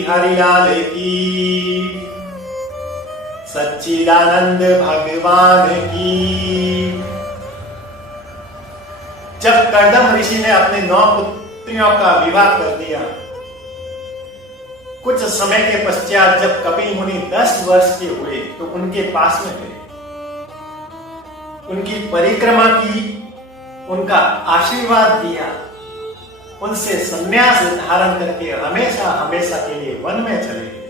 बिहारी लाल की, सच्चिदानंद भगवान की। जब कर्दम ऋषि ने अपनी 9 पुत्रियों का विवाह कर दिया, कुछ समय के पश्चात जब कपिल मुनि 10 वर्ष के हुए तो उनके पास में गए, उनकी परिक्रमा की, उनका आशीर्वाद दिया, उनसे संन्यास धारण करके हमेशा हमेशा के लिए वन में चले गए।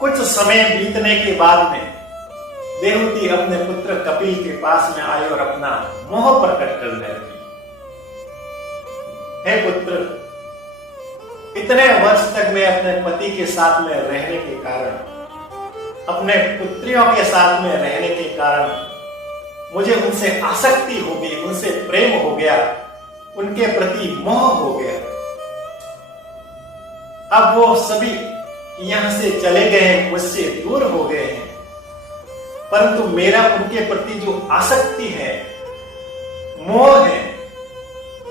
कुछ समय बीतने के बाद में देवहूति अपने पुत्र कपिल के पास में आई और अपना मोह प्रकट करने लगी। हे पुत्र, इतने वर्ष तक मैं अपने पति के साथ में रहने के कारण, अपने पुत्रियों के साथ में रहने के कारण मुझे उनसे आसक्ति हो गई, उनसे प्रेम हो गया, उनके प्रति मोह हो गया। अब वो सभी यहां से चले गए हैं, मुझसे दूर हो गए हैं, परंतु मेरा उनके प्रति जो आसक्ति है, मोह है,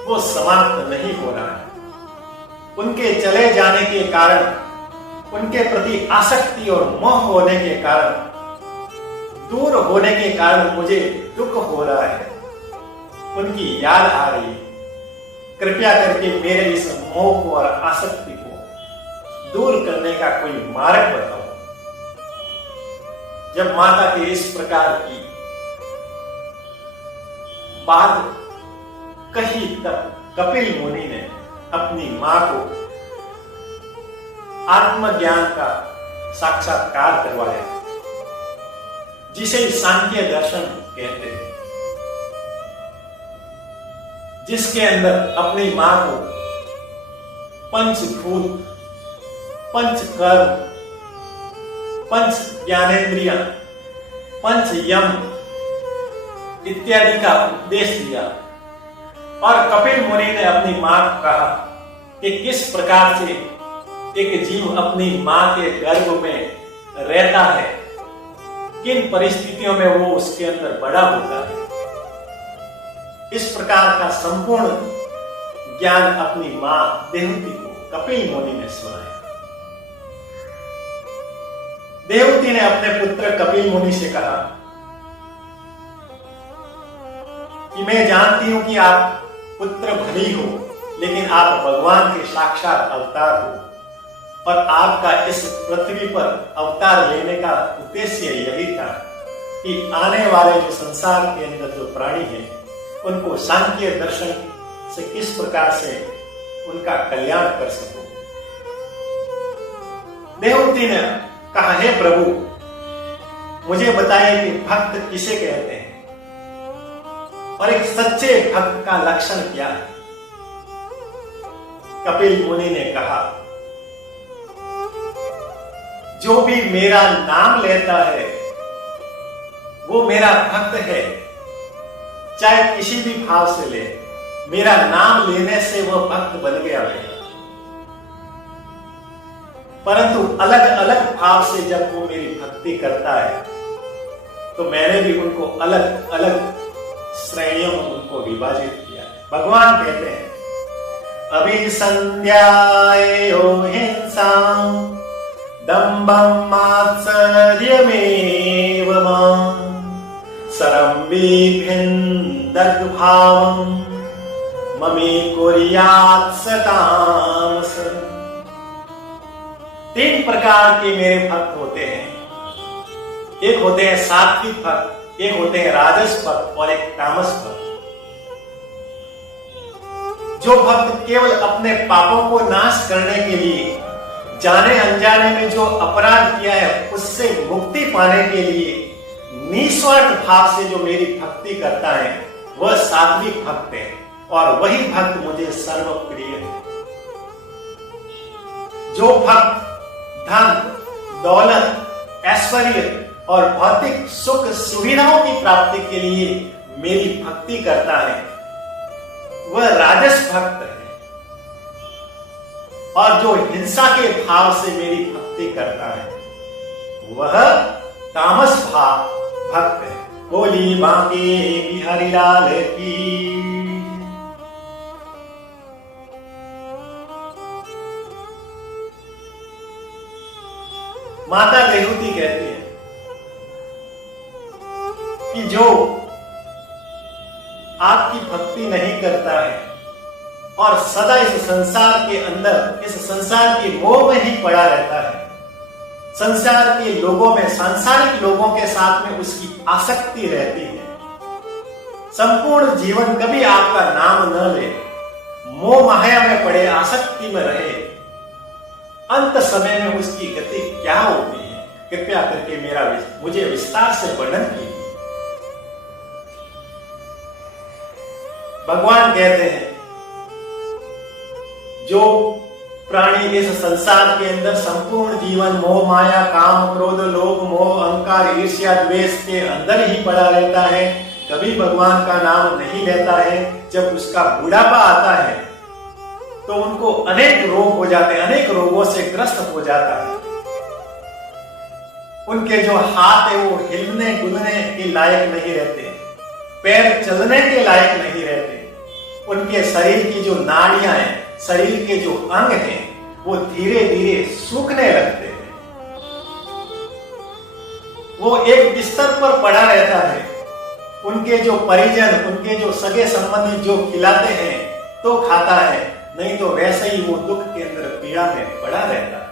वो समाप्त नहीं हो रहा है। उनके चले जाने के कारण, उनके प्रति आसक्ति और मोह होने के कारण, दूर होने के कारण मुझे दुख हो रहा है, उनकी याद आ रही है। कृपया करके मेरे इस मोह को और आसक्ति को दूर करने का कोई मार्ग बताओ। जब माता के इस प्रकार की बात कही, तब कपिल मुनि ने अपनी मां को आत्मज्ञान का साक्षात्कार करवाया, जिसे सांख्य दर्शन कहते हैं, जिसके अंदर अपनी मां को पंचभूत, पंचकर्म, पंच ज्ञानेन्द्रियां, पंच यम इत्यादि का उपदेश दिया। और कपिल मुनि ने अपनी मां को कहा कि किस प्रकार से एक जीव अपनी मां के गर्भ में रहता है, किन परिस्थितियों में वो उसके अंदर बड़ा होता है। इस प्रकार का संपूर्ण ज्ञान अपनी मां देवहूति को कपिल मुनि ने सुनाया। देवहूति ने अपने पुत्र कपिल मुनि से कहा कि मैं जानती हूं कि आप पुत्र भली हो, लेकिन आप भगवान के साक्षात अवतार हो और आपका इस पृथ्वी पर अवतार लेने का उद्देश्य यही था कि आने वाले जो संसार के अंदर जो प्राणी हैं, उनको सांख्य दर्शन से किस प्रकार से उनका कल्याण कर सको। देवहूति ने कहा, हे प्रभु, मुझे बताइए कि भक्त किसे कहते हैं और एक सच्चे भक्त का लक्षण क्या है। कपिल मुनि ने कहा, जो भी मेरा नाम लेता है वो मेरा भक्त है, चाहे किसी भी भाव से ले, मेरा नाम लेने से वह भक्त बन गया है। परंतु अलग अलग भाव से जब वो मेरी भक्ति करता है, तो मैंने भी उनको अलग अलग श्रेणियों में उनको विभाजित किया। भगवान कहते हैं, अभिसंध्यायो हिंसां दम्भं मात्सर्यमेव मां सरम्भिभिन्दग्भावं ममे कुर्यात् सतामस। 3 प्रकार के मेरे भक्त होते हैं। एक होते हैं सात्विक भक्त, एक होते हैं राजस भक्त और एक तामस भक्त। जो भक्त केवल अपने पापों को नाश करने के लिए, जाने अनजाने में जो अपराध किया है उससे मुक्ति पाने के लिए निस्वार्थ भाव से जो मेरी भक्ति करता है, वह सात्विक भक्त है और वही भक्त मुझे सर्वप्रिय है। जो भक्त धन, दौलत, ऐश्वर्य और भौतिक सुख सुविधाओं की प्राप्ति के लिए मेरी भक्ति करता है, वह राजस भक्त है। और जो हिंसा के भाव से मेरी भक्ति करता है, वह तामस भाव भक्त है। बोली बांके बिहारी लाल की। माता देहूती कहती है कि जो आपकी भक्ति नहीं करता है और सदा इस संसार के अंदर, इस संसार के मोह में ही पड़ा रहता है, संसार के लोगों में, सांसारिक लोगों के साथ में उसकी आसक्ति रहती है, संपूर्ण जीवन कभी आपका नाम न ले, मोह माया में पड़े, आसक्ति में रहे, अंत समय में उसकी गति क्या होती है? कृपया करके मुझे विस्तार से वर्णन कीजिए। भगवान कहते हैं जो प्राणी इस संसार के अंदर संपूर्ण जीवन मोह माया, काम, क्रोध, लोभ, मोह, अहंकार, ईर्ष्या, द्वेष के अंदर ही पड़ा रहता है, कभी भगवान का नाम नहीं लेता है, जब उसका बुढ़ापा आता है तो उनको अनेक रोग हो जाते हैं, अनेक रोगों से ग्रस्त हो जाता है। उनके जो हाथ है वो हिलने डुलने के लायक नहीं रहते, पैर चलने के लायक नहीं रहते, उनके शरीर की जो नाड़ियां हैं, शरीर के जो अंग हैं, वो धीरे धीरे सूखने लगते हैं। वो एक बिस्तर पर पड़ा रहता है, उनके जो परिजन, उनके जो सगे संबंधी जो खिलाते हैं तो खाता है, नहीं तो वैसे ही वो दुख के अंदर पीड़ा में पड़ा रहता है।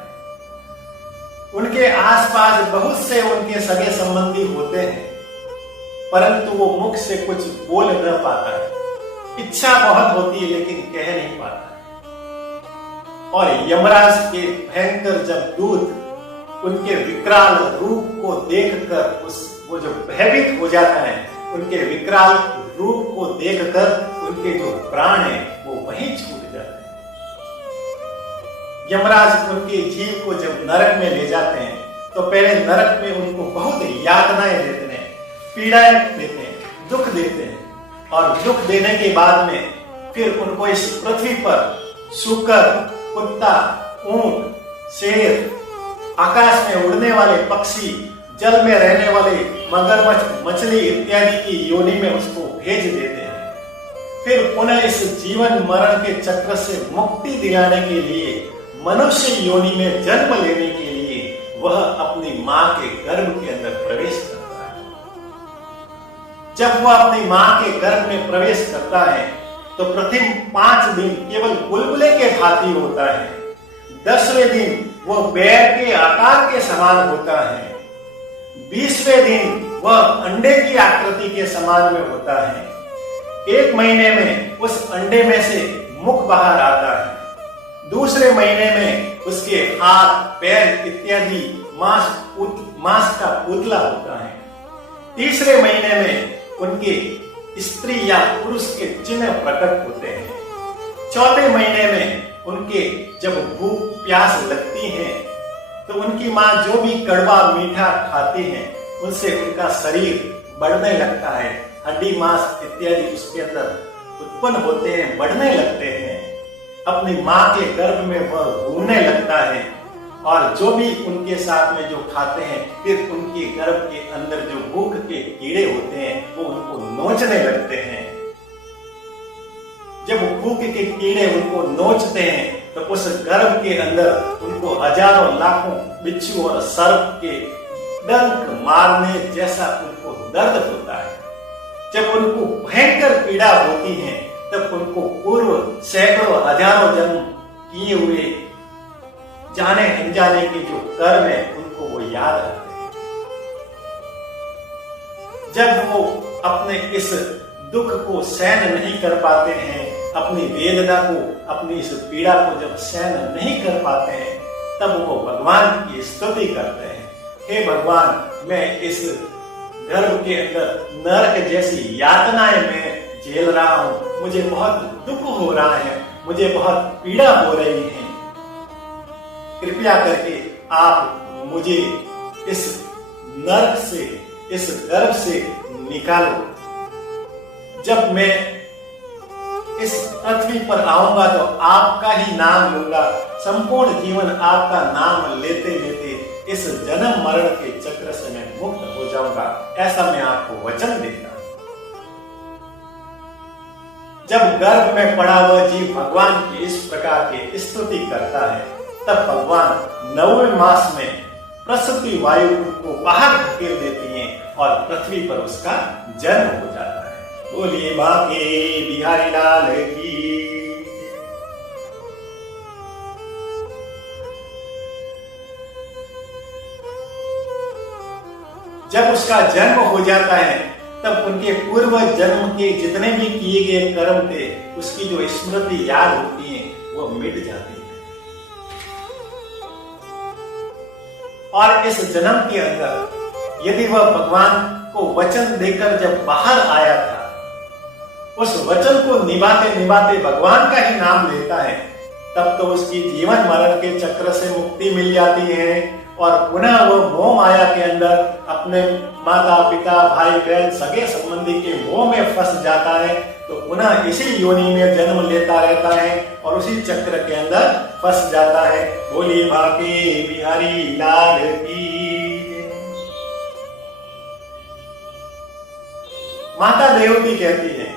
उनके आसपास बहुत से उनके सगे संबंधी होते हैं, परंतु वो मुख से कुछ बोल न पाता है, इच्छा बहुत होती है लेकिन कह नहीं पाता। और यमराज के भयंकर जब दूत उनके विकराल रूप को देखकर वो जो भयभीत हो जाता है, उनके विकराल रूप को देखकर उनके जो प्राण है वो वहीं छूट जाते हैं। यमराज उनके जीव को जब नरक में ले जाते हैं तो पहले नरक में उनको बहुत यातनाएं देते हैं, पीड़ाएं देते हैं, दुख देते हैं, और दुख देने के बाद में फिर उनको इस पृथ्वी पर सूकर, कुत्ता, ऊंट, शेर, आकाश में उड़ने वाले पक्षी, जल में रहने वाले मगरमच्छ, मछली इत्यादि की योनि में उसको भेज देते हैं। फिर पुनः इस जीवन मरण के चक्र से मुक्ति दिलाने के लिए, मनुष्य योनि में जन्म लेने के लिए वह अपनी मां के गर्भ के अंदर प्रवेश करता है। जब वह अपनी मां के गर्भ में प्रवेश करता है तो प्रथम 5 दिन केवल बुलबुले के भांति होता है, 10वें दिन वह बैर के आकार के समान होता है, 20वें दिन वह अंडे की आकृति के समान में होता है, 1 महीने में उस अंडे में से मुख बाहर आता है, दूसरे महीने में उसके हाथ, पैर इत्यादि मांस का पुतला होता है, तीसरे महीने में उनके स्त्री या पुरुष के चिन्ह प्रकट होते हैं, चौथे महीने में उनके जब भूख प्यास लगती है तो उनकी मां जो भी कड़वा मीठा खाती है उनसे उनका शरीर बढ़ने लगता है, हड्डी मांस इत्यादि उसके अंदर उत्पन्न होते हैं, बढ़ने लगते हैं, अपनी मां के गर्भ में वह घूमने लगता है, और जो भी उनके साथ में जो खाते हैं फिर उनके गर्भ के अंदर जो भूख के कीड़े होते हैं वो उनको नोचने लगते हैं। जब भूख के कीड़े उनको नोचते हैं तो उस गर्भ के अंदर उनको हजारों लाखों बिच्छू और सर्प के डंक मारने जैसा उनको दर्द होता है। जब उनको भयंकर पीड़ा होती है तब उनको पूर्व सैकड़ों हजारों जन्म किए हुए जाने अनजाने के जो कर्म है उनको वो याद आते हैं। जब वो अपने इस दुख को सहन नहीं कर पाते हैं, अपनी वेदना को, अपनी इस पीड़ा को जब सहन नहीं कर पाते हैं तब वो भगवान की स्तुति करते हैं, हे भगवान, मैं इस गर्भ के अंदर नरक जैसी यातनाएं मैं झेल रहा हूं, मुझे बहुत दुख हो रहा है, मुझे बहुत पीड़ा हो रही है, कृपया करके आप मुझे इस नरक से, इस गर्भ से निकालो। जब मैं इस पृथ्वी पर आऊंगा तो आपका ही नाम लूंगा, संपूर्ण जीवन आपका नाम लेते लेते इस जन्म मरण के चक्र से मैं मुक्त हो जाऊंगा, ऐसा मैं आपको वचन देता हूं। जब गर्भ में पड़ा हुआ जीव भगवान की इस प्रकार की स्तुति करता है तब भगवान 9वें मास में प्रसूति वायु को बाहर धकेल देती है और पृथ्वी पर उसका जन्म हो जाता है। बोलिए बांके बिहारी लाल की। जब उसका जन्म हो जाता है तब उनके पूर्व जन्म के जितने भी किए गए कर्म थे उसकी जो स्मृति याद होती है वो मिट जाती है। और इस जन्म के अंदर यदि वह भगवान को वचन देकर जब बाहर आया था, उस वचन को निभाते निभाते भगवान का ही नाम लेता है, तब तो उसकी जीवन मरण के चक्र से मुक्ति मिल जाती है और पुनः वो मोह माया के अंदर अपने माता पिता भाई बहन सगे संबंधी के मोह में फंस जाता है, तो पुनः इसी योनि में जन्म लेता रहता है और उसी चक्र के अंदर फंस जाता है। बोलिए बांके बिहारी लाल की। माता देवती कहती है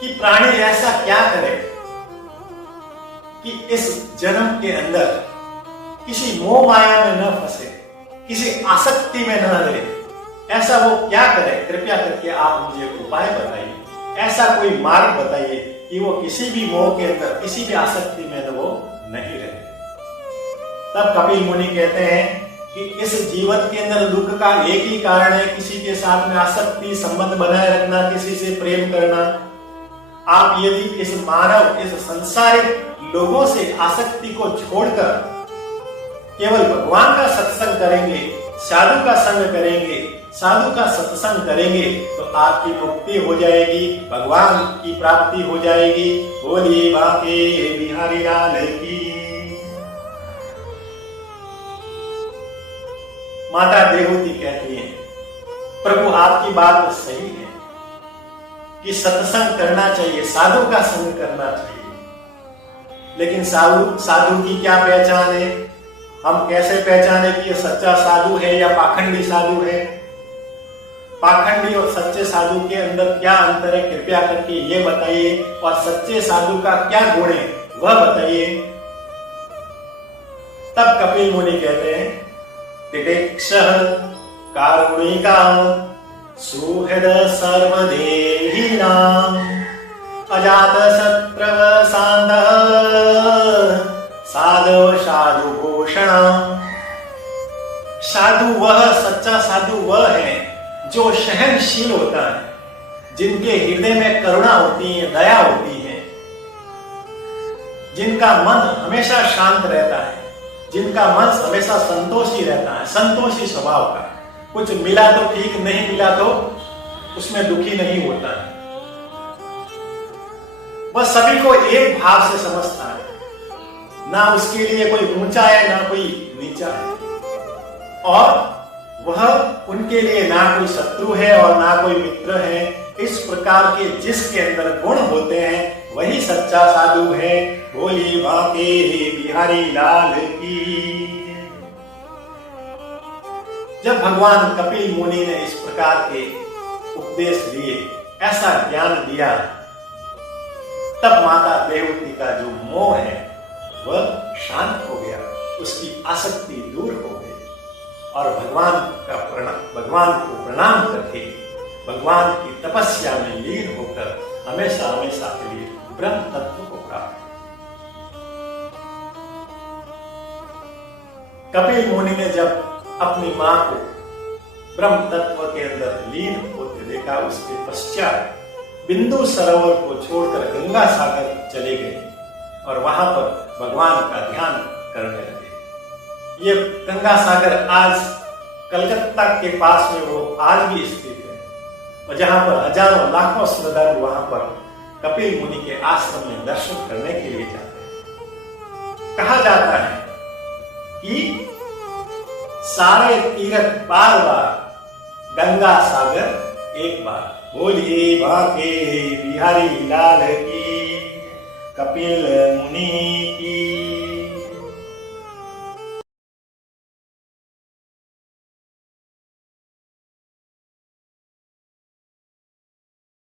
कि प्राणी ऐसा क्या करे कि इस जन्म के अंदर किसी मोह माया में न फंसे, किसी आसक्ति में न रहे। ऐसा वो क्या करे, कृपया करके आप मुझे उपाय बताइए, ऐसा कोई मार्ग बताइए कि वो किसी भी मोह के अंदर, किसी भी आसक्ति में वो नहीं रहे। तब कपिल मुनि कहते हैं कि इस जीवन के अंदर दुख का एक ही कारण है, किसी के साथ में आसक्ति, संबंध बनाए रखना, किसी से प्रेम करना। आप यदि इस मानव, इस संसारिक लोगों से आसक्ति को छोड़कर केवल भगवान का सत्संग करेंगे, साधु का संग करेंगे, साधु का सत्संग करेंगे, तो आपकी मुक्ति हो जाएगी, भगवान की प्राप्ति हो जाएगी। बोलिए बांके बिहारी लाल की। माता देवती कहती है, प्रभु आपकी बात सही है कि सत्संग करना चाहिए, साधु का संग करना चाहिए, लेकिन साधु की क्या पहचान है? हम कैसे पहचाने कि ये सच्चा साधु है या पाखंडी साधु है? पाखंडी और सच्चे साधु के अंदर क्या अंतर है, कृपया करके ये बताइए। और सच्चे साधु का क्या गुण है वह बताइए। तब कपिल मुनि कहते हैं, तितिक्षः कारुणिका सुहृद सर्वदेहिनां अजात शत्रव शान्तः साधव साधु भूषण। साधु वह, सच्चा साधु वह है जो सहनशील होता है, जिनके हृदय में करुणा होती है, दया होती है, जिनका मन हमेशा शांत रहता है, जिनका मन हमेशा संतोषी रहता है, संतोषी स्वभाव का। कुछ मिला तो ठीक, नहीं मिला तो उसमें दुखी नहीं होता है। वह सभी को एक भाव से समझता है, ना उसके लिए कोई ऊंचा है ना कोई नीचा है, और वह उनके लिए ना कोई शत्रु है और ना कोई मित्र है। इस प्रकार के जिसके अंदर गुण होते हैं वही सच्चा साधु है। बोलिए बांके बिहारी लाल की। जब भगवान कपिल मुनि ने इस प्रकार के उपदेश दिए, ऐसा ज्ञान दिया, तब माता देवती का जो मोह है वह शांत हो गया, उसकी आसक्ति दूर हो गई और भगवान को प्रणाम करके भगवान की तपस्या में लीन होकर हमेशा हमेशा के लिए ब्रह्म तत्व को प्राप्त। कपिल मुनि ने जब अपनी मां को ब्रह्म तत्व के अंदर लीन होते देखा, उसके पश्चात बिंदु सरोवर को छोड़कर गंगा सागर चले गए और वहां पर भगवान का ध्यान करने लगे। ये गंगा सागर आज कलकत्ता के पास में वो आज भी स्थित है, और जहां पर हजारों लाखों श्रद्धालु वहां पर कपिल मुनि के आश्रम में दर्शन करने के लिए जाते हैं। कहा जाता है कि सारे तीर्थ बार बार, गंगा सागर एक बार। बोलिए बांके बिहारी लाल की। कपिल मुनि